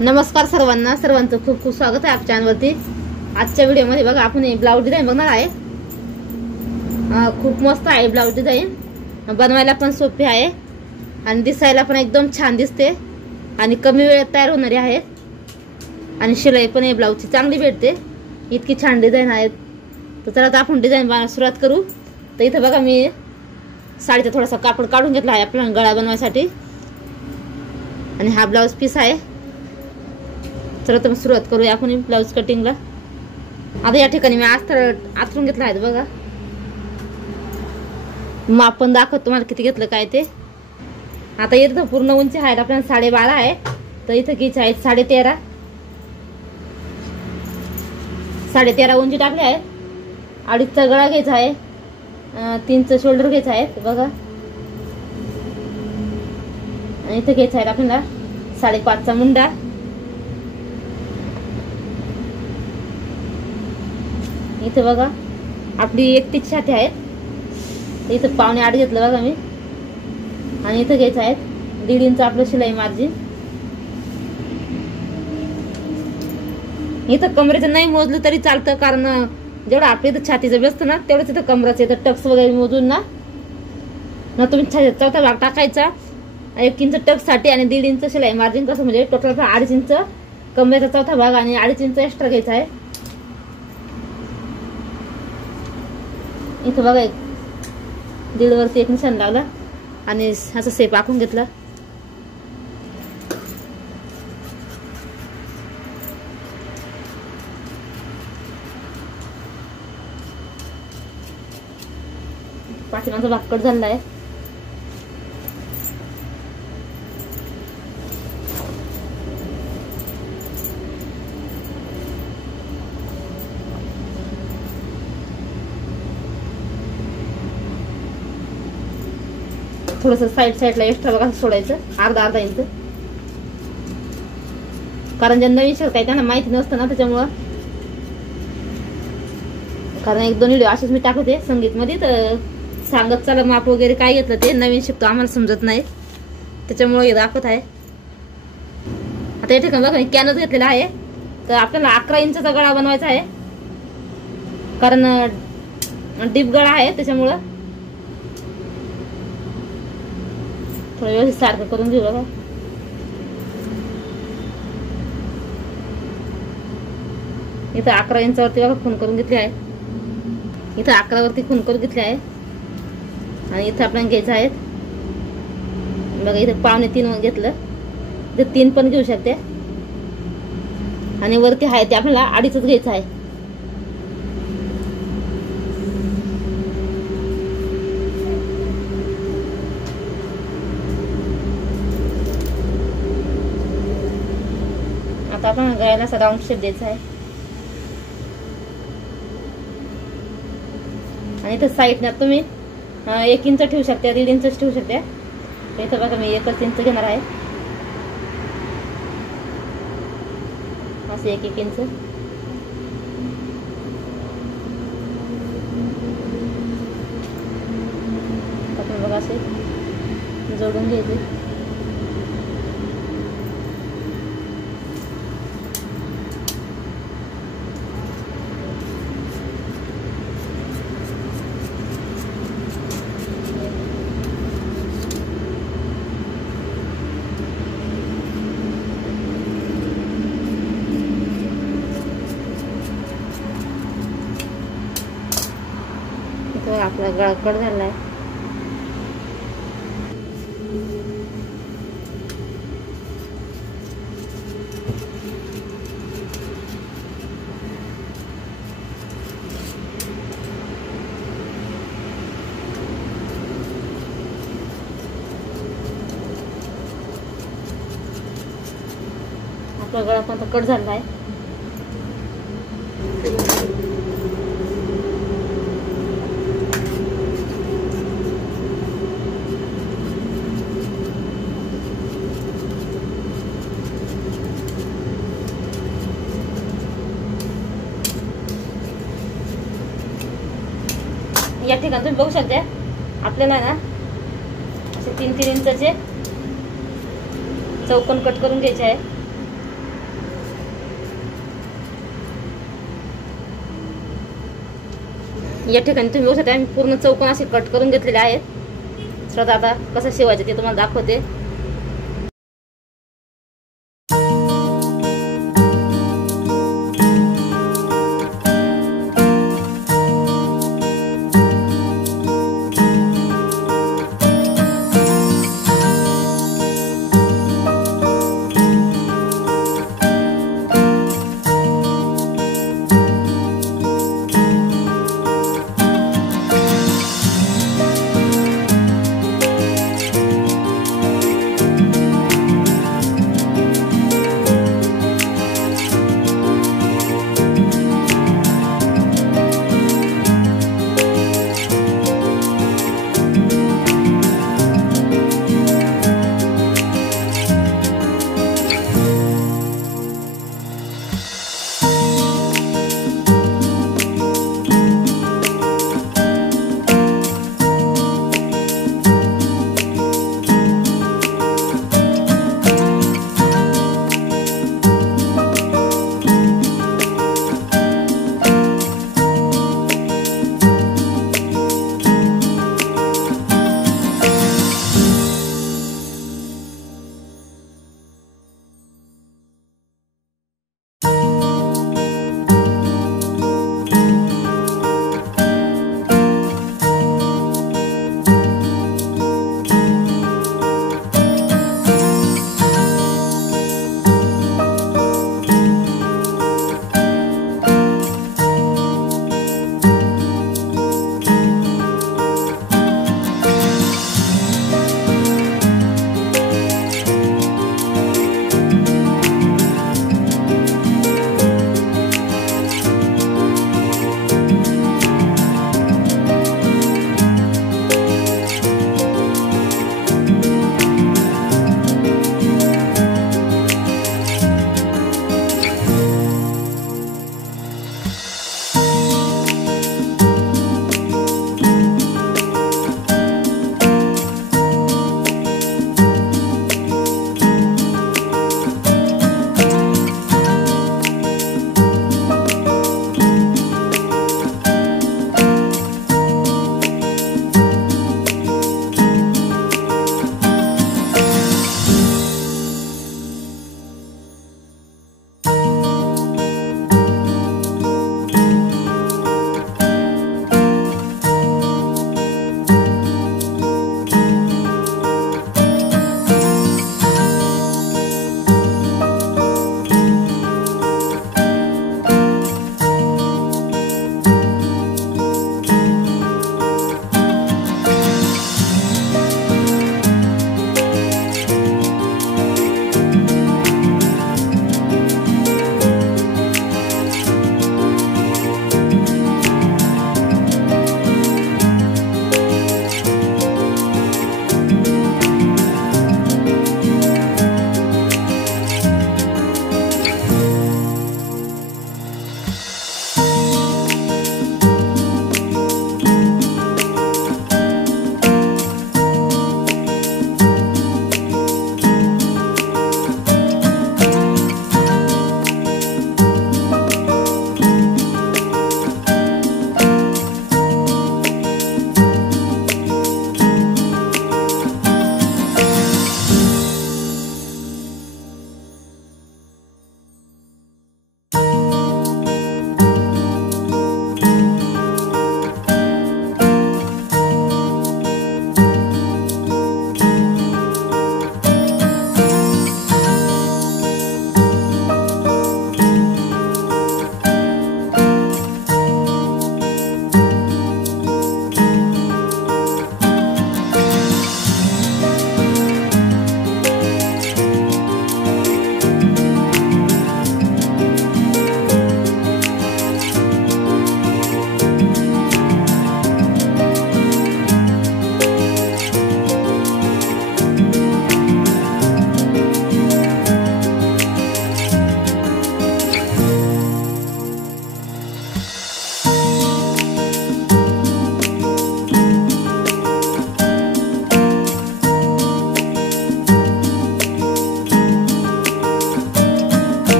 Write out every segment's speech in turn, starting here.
नमस्कार सर्वांचं खूप खूप स्वागत आहे आपल्या चॅनलवरती। आजच्या व्हिडिओमध्ये बघा आपण ब्लाउज डिझाइन बघणार आहे। खूप मस्त आहे ब्लाउज डिझाइन, बनवायला पण सोपी आहे आणि दिसायला पण एकदम छान दिसते आणि कमी वेळात तयार होणारी आहे आणि शिलाई पण या ब्लाउजची चांगली भेटते। इतकी छान डिझाइन आहे। तर चला आता आपण डिझाइन बनवायला सुरुवात करू। तर इथे बघा मी साडीचा थोडासा कापड काढून घेतला आहे आपल्याला गळा बनवायसाठी आणि हा ब्लाउज पीस आहे। चला तर सुरुवात करूया आपण ब्लाउज कटिंगला। आता या ठिकाणी मी अस्तर आथरून घेतला आहे बघा, माप पण दाखवतो तुम्हाला किती घेतलं काय ते। आता इथं पूर्ण उंची आहे आपल्याला 12.5 आहे, तर इथं किती आहे 13.5 उंची टाकली आहे। 2.5चा गळा घ्यायचा आहे, 3चं शोल्डर घ्यायचं आहे बघा आणि इथं घ्यायचा आहे आपल्याला 5.5चा मुंडा। इथे बघा आपली 31 छाती आहे, इथं 7.25 घेतलं बघा मी आणि इथं घ्यायचं आहे 1.5 इंच आपलं शिलाई मार्जिन। इथं कमरेचं नाही मोजलं तरी चालतं, कारण जेवढं आपल्या इथं छातीचं बसतं ना तेवढंच इथं कमराचं इथं टक्स वगैरे मोजून ना तुम्ही छातीचा चौथा भाग टाकायचा 1 इंच टक्ससाठी आणि 1.5 इंच शिलाई मार्जिन, कसं म्हणजे टोटल 2.5 इंच कमरेचा चौथा भाग आणि 2.5 इंच एक्स्ट्रा घ्यायचा आहे। इथं बघा 1.5 वरती एक निशाण लागला आणि असं सेप आखून घेतला। पाठीमागचा भाग कट झालेला आहे। थोडस साईडला एक्स्ट्रा बघा सोडायचं अर्धा इंच, कारण जे नवीन शिकत आहे त्यांना माहिती नसतं ना त्याच्यामुळं। कारण 1-2 व्हिडिओ असेच मी टाकते संगीत मध्ये, तर सांगत चला माप वगैरे काय घेतलं ते नवीन शिकतो आम्हाला समजत नाही त्याच्यामुळे दाखवत आहे। आता या ठिकाणी बघा मी कॅनव्हास घेतलेला आहे, तर आपल्याला 11 इंचचा गळा बनवायचा आहे, कारण डीप गळा आहे त्याच्यामुळं थोडं व्यवस्थित सारखं करून घेऊ बघा। इथं 11 इंचावरती बघा खून करून घेतली आहे, इथं 11 वरती खून करून घेतली आहे आणि इथं आपल्याला घ्यायचं आहे बघा इथं 2.25 घेतलं, इथं 3 पण घेऊ शकते आणि वरती आहे ते आपल्याला 2.5च घ्यायचं आहे। आता आपण गळ्याला असा राऊंड शेप द्यायचा आहे आणि इथं साईडने तुम्ही 1 इंच ठेवू शकता, 1.5 इंच ठेवू शकता। इथं बघा मी 1 इंच घेणार आहे, असं 1 इंच आपण बघा असे जोडून घ्यायचे। आपला गळा कट झालाय, आपला गळा पण कट झालाय। या ठिकाणी तुम्ही बघू शकता आपल्याला ना असे 3-3 इंचाचे चौकोन कट करून घ्यायचे आहे। या ठिकाणी तुम्ही बघू शकता मी पूर्ण चौकोन असे कट करून घेतलेले आहेत. तर आता कसं शिवायचं ते तुम्हाला दाखवते.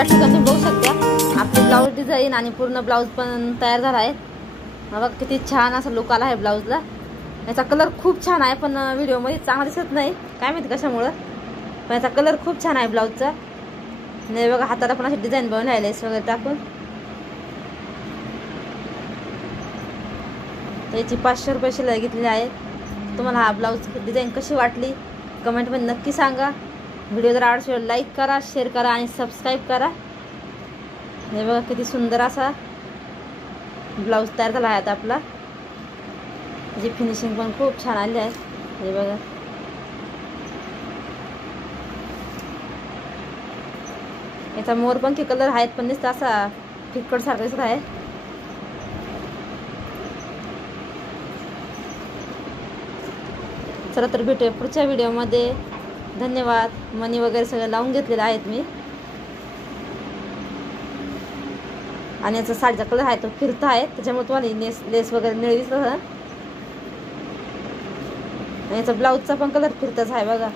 या ठिकाणी तुम्ही बघू शकता आपली ब्लाऊज डिझाईन आणि पूर्ण ब्लाऊज पण तयार झाला आहे. बघा किती छान असा लुक आला आहे ब्लाऊजला. याचा कलर खूप छान आहे, पण व्हिडिओमध्ये चांगला दिसत नाही, काय माहिती कशामुळं. पण याचा कलर खूप छान आहे ब्लाऊजचा. आणि बघा हाताला पण अशी डिझाईन बनवून आहे लेस वगैरे टाकून. याची 500 रुपये शिलाई घेतलेली आहे. तुम्हाला हा ब्लाऊज डिझाईन कशी वाटली कमेंटमध्ये नक्की सांगा. व्हिडिओ जर आवडला लाईक करा, शेअर करा आणि सबस्क्राईब करा. हे बघा किती सुंदर असा ब्लाऊज तयार झाला आहे आता आपला. त्याची फिनिशिंग पण खूप छान आली आहे. हे बघा याचा मोरपंखी कलर आहेत, पण नुसता असा फिक्कट सारखा दिसत आहे. चला तर भेटूया पुढच्या व्हिडिओमध्ये. धन्यवाद. मणी वगैरे सगळं लावून घेतलेलं आहेत मी. आणि याचा साडीचा कलर आहे तो फिरता आहे, त्याच्यामुळे तुम्हाला लेस वगैरे निळी दिसत. याचा ब्लाऊजचा पण कलर फिरताच आहे बघा.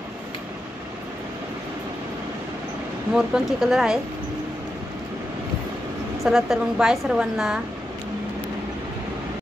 मोरपंखी कलर आहे. चला तर मग बाय सर्वांना.